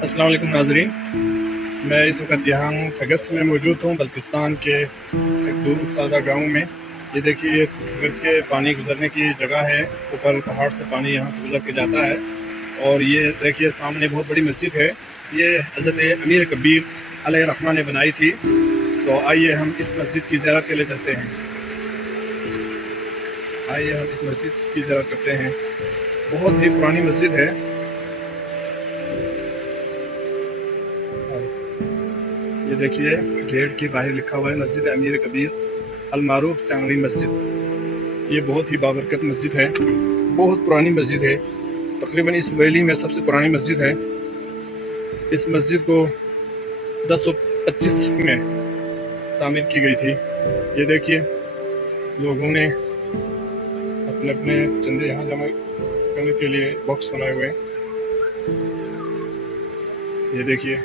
अस्सलाम वालेकुम नाज़रीन, मैं इस वक्त यहाँ थगस में मौजूद हूँ, बल्तिस्तान के एक दूर अफ्तादा गाँव में। ये देखिए थगस के पानी गुज़रने की जगह है, ऊपर पहाड़ से पानी यहाँ से गुज़र के जाता है। और ये देखिए सामने बहुत बड़ी मस्जिद है, ये हज़रत अमीर कबीर अलैहिर्रहमा ने बनाई थी। तो आइए हम इस मस्जिद की ज़ियारत के लिए चलते हैं। आइए हम इस मस्जिद की ज़ियारत करते हैं। बहुत ही पुरानी मस्जिद है। ये देखिए गेट के बाहर लिखा हुआ है मस्जिद अमीर कबीर अल मारूफ चांगरी मस्जिद। ये बहुत ही बाबरकत मस्जिद है, बहुत पुरानी मस्जिद है, तकरीबन इस वैली में सबसे पुरानी मस्जिद है। इस मस्जिद को 1025 में तामीर की गई थी। ये देखिए लोगों ने अपने अपने चंदे यहाँ जमा करने के लिए बॉक्स बनाए हुए हैं। ये देखिए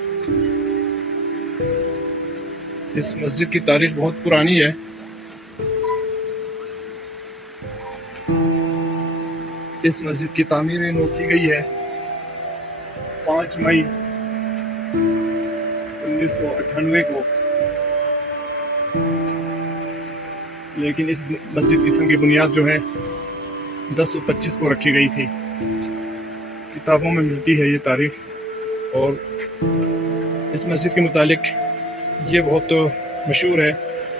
इस मस्जिद की तारीख बहुत पुरानी है। इस मस्जिद की तामीर नौ की गई है 5 मई 1998 को, लेकिन इस मस्जिद की संग बुनियाद जो है 1025 को रखी गई थी। किताबों में मिलती है ये तारीख। और इस मस्जिद के मुतालिक ये बहुत मशहूर है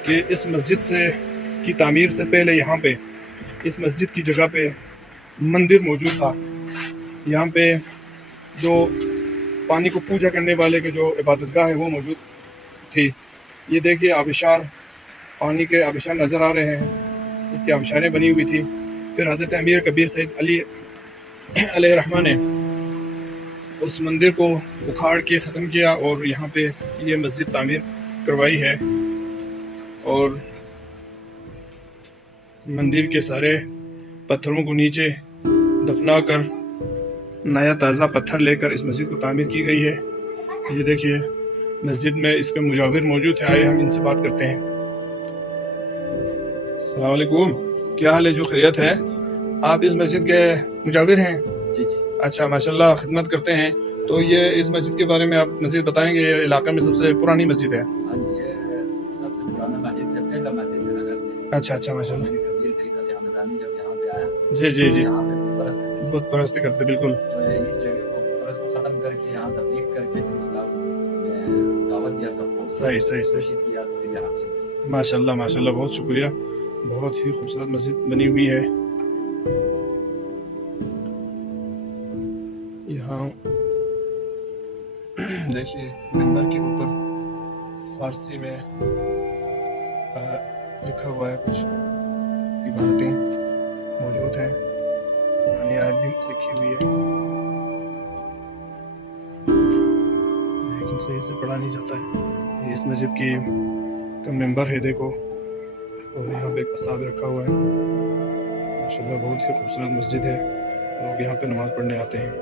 कि इस मस्जिद की तामीर से पहले यहाँ पे इस मस्जिद की जगह पे मंदिर मौजूद था। यहाँ पे जो पानी को पूजा करने वाले के जो इबादतगाह है वो मौजूद थी। ये देखिए आबिशार, पानी के आबिशार नज़र आ रहे हैं, इसकी आबिशारें बनी हुई थी। फिर हज़रत अमीर कबीर सैयद अली अलैहिर्रहमा ने उस मंदिर को उखाड़ के ख़त्म किया और यहाँ पे ये मस्जिद तामीर करवाई है। और मंदिर के सारे पत्थरों को नीचे दफना कर नया ताज़ा पत्थर लेकर इस मस्जिद को तामीर की गई है। ये देखिए मस्जिद में इसके मुजाविर मौजूद है, आइए हम इनसे बात करते हैं। अस्सलाम वालेकुम, क्या हाल है? जो खैरियत है? आप इस मस्जिद के मुजाविर हैं? जी। अच्छा, माशाल्लाह, खिदमत करते हैं। तो ये इस मस्जिद के बारे में आप मज़ीद बताएंगे? ये इलाका में सबसे पुरानी मस्जिद है। हाँ, ये सबसे पुराना मस्जिद है, पहला मस्जिद है नगस में। अच्छा, माशाल्लाह। अमीर कबीर सैयद अली हमदानी जब यहाँ पे आया, जी। यहाँ पे बुत परस्ती करते, बिल्कुल। तो इस जगह को परस को खत्म करके यहाँ तबलीग करके फिर इस्लाम में दावत दिया सबको। सही कोशिश किया तो फिर यहाँ पे माशाल्लाह, बहुत शुक्रिया। बहुत ही खूबसूरत मस्जिद बनी हुई है। यहाँ देखिए मिंबर के ऊपर फारसी में लिखा हुआ है, कुछ इबारतें मौजूद हैं, यानी आज भी लिखी हुई है, लेकिन सही से पढ़ा नहीं जाता है। इस मस्जिद का मिंबर है, देखो, और यहाँ पे एक असाब रखा हुआ है। माशाल्लाह बहुत ही खूबसूरत मस्जिद है, लोग यहाँ पे नमाज़ पढ़ने आते हैं।